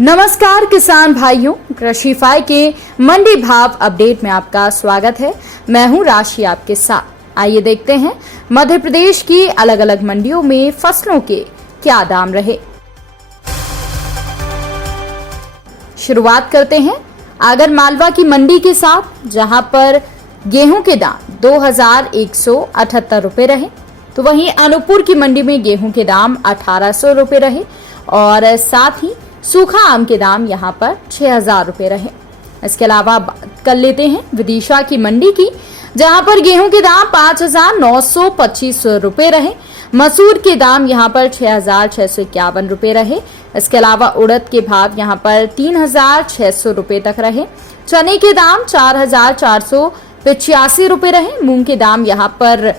नमस्कार किसान भाइयों, कृषिफाई के मंडी भाव अपडेट में आपका स्वागत है। मैं हूं राशि आपके साथ। आइए देखते हैं मध्य प्रदेश की अलग अलग मंडियों में फसलों के क्या दाम रहे। शुरुआत करते हैं आगर मालवा की मंडी के साथ, जहां पर गेहूं के दाम 2178 रुपए रहे, तो वहीं अनूपपुर की मंडी में गेहूं के दाम 1800 रुपए रहे और साथ ही सूखा आम के दाम यहां पर 6000 रुपए रहे। इसके अलावा बात कर लेते हैं विदिशा की मंडी की, जहां पर गेहूं के दाम 5925 रुपए रहे, मसूर के दाम यहां पर 6651 रुपए रहे। इसके अलावा उड़द के भाव यहां पर 3600 रुपए तक रहे। चने के दाम 4485 रुपए रहे। मूंग के दाम यहां पर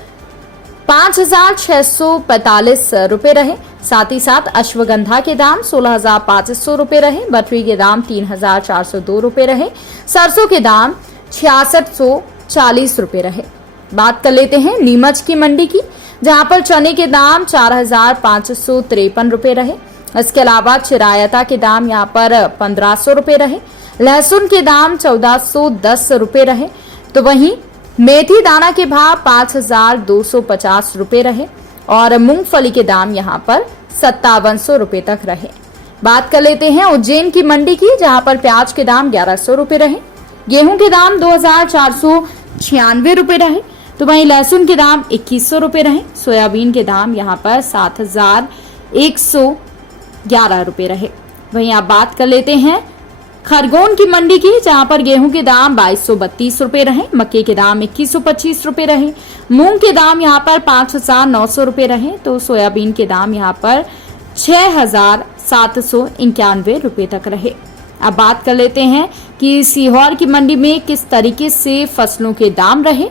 5645 रुपए रहे। साथ ही साथ अश्वगंधा के दाम 16500 रुपए रहे। बटरी के दाम 3402 रुपए रहे। सरसों के दाम 6640 रुपए रहे। बात कर लेते हैं नीमच की मंडी की, जहां पर चने के दाम 4553 रुपए रहे। इसके अलावा चिरायता के दाम यहां पर 1500 रुपए रहे। लहसुन के दाम 1410 रुपए रहे, तो वहीं मेथी दाना के भाव 5250 रुपए रहे और मूंगफली के दाम यहां पर 5700 रुपए तक रहे। बात कर लेते हैं उज्जैन की मंडी की, जहां पर प्याज के दाम 1100 रुपए रहे। गेहूं के दाम 2496 रुपए रहे, तो वहीं लहसुन के दाम 2100 रुपए रहे। सोयाबीन के दाम यहां पर 7111 रुपए रहे। वहीं आप बात कर लेते हैं खरगोन की मंडी की, जहां पर गेहूं के दाम 2232 रुपए रहे। मक्के के दाम 2125 रुपए रहे। मूंग के दाम यहां पर 5900 रुपए रहे, तो सोयाबीन के दाम यहां पर 6791 रुपए तक रहे। अब बात कर लेते हैं कि सीहोर की मंडी में किस तरीके से फसलों के दाम रहे।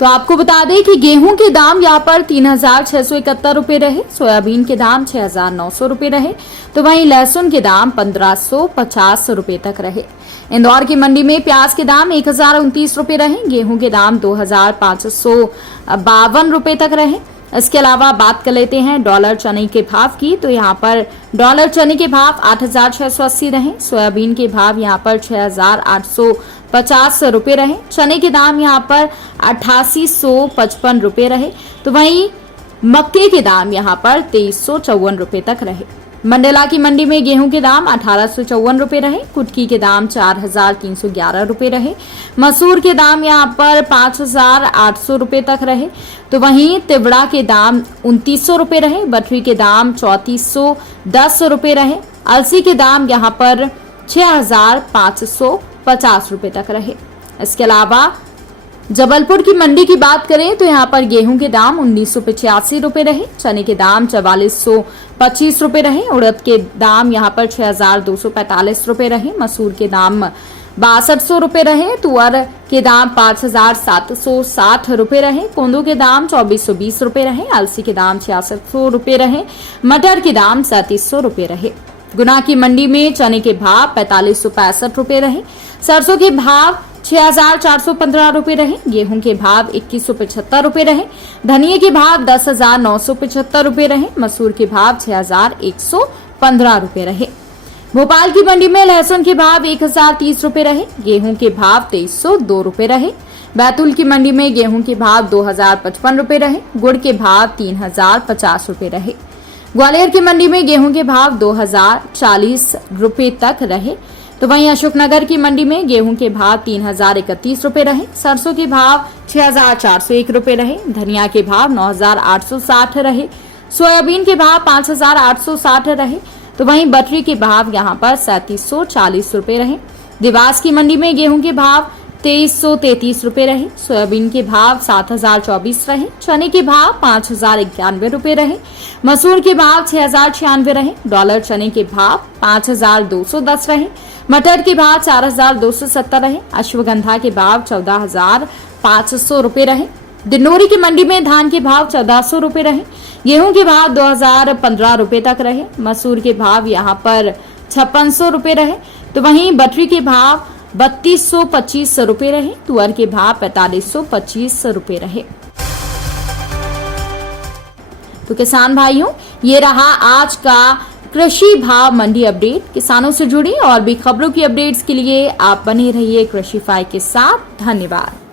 तो आपको बता दें कि गेहूं के दाम यहाँ पर 3671 रुपए रहे। सोयाबीन के दाम 6900 रुपए रहे, तो वहीं लहसुन के दाम 1550 रुपए तक रहे। इंदौर की मंडी में प्याज के दाम 1029 रुपए रहे। गेहूं के दाम 2552 रुपए तक रहे। इसके अलावा बात कर लेते हैं डॉलर चने के भाव की, तो यहाँ पर डॉलर चने के भाव 8680 रहे। सोयाबीन के भाव यहाँ पर 6850 रुपए रहे। चने के दाम यहाँ पर 8855 रुपए रहे, तो वहीं मक्के के दाम यहाँ पर 2354 रुपए तक रहे। मंडला की मंडी में गेहूं के दाम 1854 रुपए रहे। कुटकी के दाम 4311 रुपए रहे। मसूर के दाम यहाँ पर 5800 रुपए तक रहे, तो वहीं तिवड़ा के दाम 2900 रुपए रहे। बटरी के दाम 3410 रुपए रहे। अलसी के दाम यहाँ पर 6550 रुपए तक रहे। इसके अलावा जबलपुर की मंडी की बात करें तो यहाँ पर गेहूं के दाम 1985 रुपए रहे। चने के दाम 4425 रुपए रहे। उड़द के दाम यहाँ पर 6245 रुपए रहे। मसूर के दाम 6200 रुपए रहे। तुअर के दाम 5760 रुपए रहे। कोंदू के दाम 2420 रुपए रहे। अलसी के दाम 6600 रुपए रहे। मटर के दाम 3700 रुपए रहे। गुना की मंडी में चने के भाव 4565 रुपए रहे। सरसों के भाव 6415 रुपए रहे। गेहूं के भाव 2175 रुपए रहे। धनिये के भाव 10975 रुपए रहे। मसूर के भाव 6115 रुपए रहे। भोपाल की मंडी में लहसुन के भाव 1030 रुपए रहे। गेहूं के भाव 2302 रुपए रहे। बैतूल की मंडी में गेहूं के भाव 2055 रुपए रहे। गुड़ के भाव 3050 रुपए रहे। ग्वालियर की मंडी में गेहूं के भाव 2040 रुपए तक रहे, तो वहीं अशोकनगर की मंडी में गेहूं के भाव 3031 रुपए रहे। सरसों के भाव 6401 रुपए रहे। धनिया के भाव 9860 रहे। सोयाबीन के भाव 5860 रहे, तो वहीं बटरी के भाव यहाँ पर 3740 रुपए रहे। देवास की मंडी में गेहूं के भाव 2333 रुपए रहे। सोयाबीन के भाव 7024 रहे। चने के भाव 5091 रुपए रहे। मसूर के भाव 6096 रहे। डॉलर चने के भाव 5210 रहे। मटर के भाव 4270 रहे। अश्वगंधा के भाव 14500 रुपए रहे। दिनोरी की मंडी में धान के भाव 1400 रुपए रहे। गेहूं के भाव 2015 रुपए तक रहे। मसूर के भाव यहाँ पर 5600 रुपए रहे, तो वहीं बटरी के भाव 3225 रुपए रहे। तुअर के भाव 4525 रुपए रहे। तो किसान भाइयों, ये रहा आज का कृषि भाव मंडी अपडेट। किसानों से जुड़ी और भी खबरों की अपडेट्स के लिए आप बने रहिए कृषिफाई के साथ। धन्यवाद।